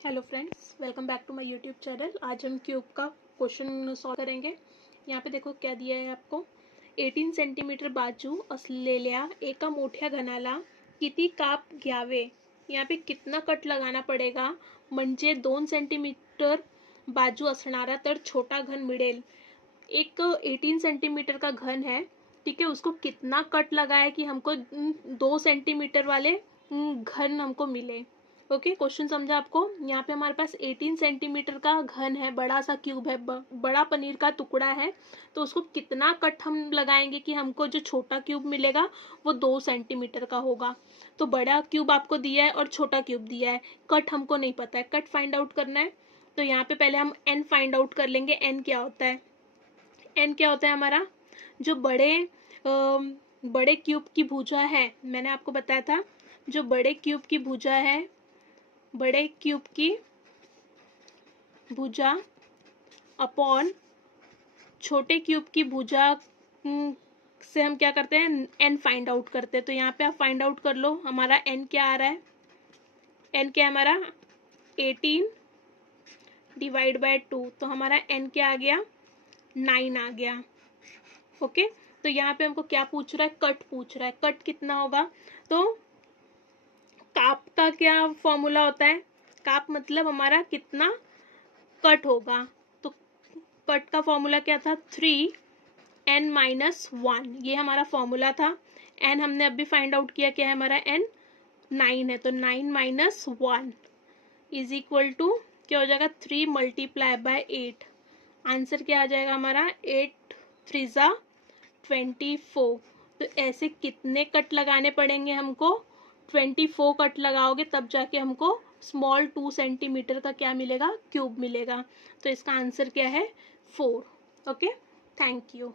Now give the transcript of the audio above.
Hello friends, welcome back to my YouTube channel. आज हम cube का क्वेश्चन सॉल्व करेंगे। यहाँ पे देखो क्या दिया है आपको। 18 सेंटीमीटर बाजू असलेल्या एका मोठ्या घनाला किती काप घ्यावे। यहाँ पे कितना कट लगाना पड़ेगा म्हणजे 2 सेंटीमीटर बाजू असणारा तर छोटा घन मिळेल। एक 18 सेंटीमीटर का घन है, ठीक है, उसको कितना कट लगाए कि हमको 2 सेंटीमीटर वाले घन हमको मिले। ओके, क्वेश्चन समझा आपको। यहाँ पे हमारे पास 18 सेंटीमीटर का घन है, बड़ा सा क्यूब है, बड़ा पनीर का टुकड़ा है। तो उसको कितना कट हम लगाएंगे कि हमको जो छोटा क्यूब मिलेगा वो 2 सेंटीमीटर का होगा। तो बड़ा क्यूब आपको दिया है और छोटा क्यूब दिया है, कट हमको नहीं पता है, कट फाइंड आउट करना है। तो यहाँ पे पहले हम एन फाइंड आउट कर लेंगे। एन क्या होता है? एन क्या होता है हमारा? जो बड़े क्यूब की भुजा है, मैंने आपको बताया था, जो बड़े क्यूब की भुजा है, बड़े क्यूब की भुजा अपॉन छोटे क्यूब की भुजा से हम क्या करते हैं? एन फाइंड आउट करते हैं। तो यहाँ पे आप फाइंड आउट कर लो, हमारा एन क्या आ रहा है। एन क्या है हमारा? 18 डिवाइड बाय 2, तो हमारा एन क्या आ गया? 9 आ गया। ओके, तो यहाँ पे हमको क्या पूछ रहा है? कट पूछ रहा है। कट कितना होगा? तो काप का क्या फॉर्मूला होता है? काप मतलब हमारा कितना कट होगा। तो कट का फॉर्मूला क्या था? 3n-1, ये हमारा फॉर्मूला था। n हमने अभी फाइंड आउट किया, क्या है हमारा? n 9 है, तो 9 - 1 इज इक्वल टू क्या हो जाएगा? 3 मल्टीप्लाई बाय 8। आंसर क्या आ जाएगा हमारा? 8 3 ज़ा 24। तो ऐसे कितने कट लगाने पड़ेंगे हमको? 24 कट लगाओगे तब जाके हमको स्मॉल 2 सेंटीमीटर का क्या मिलेगा? क्यूब मिलेगा। तो इसका आंसर क्या है? 4। Okay, thank you.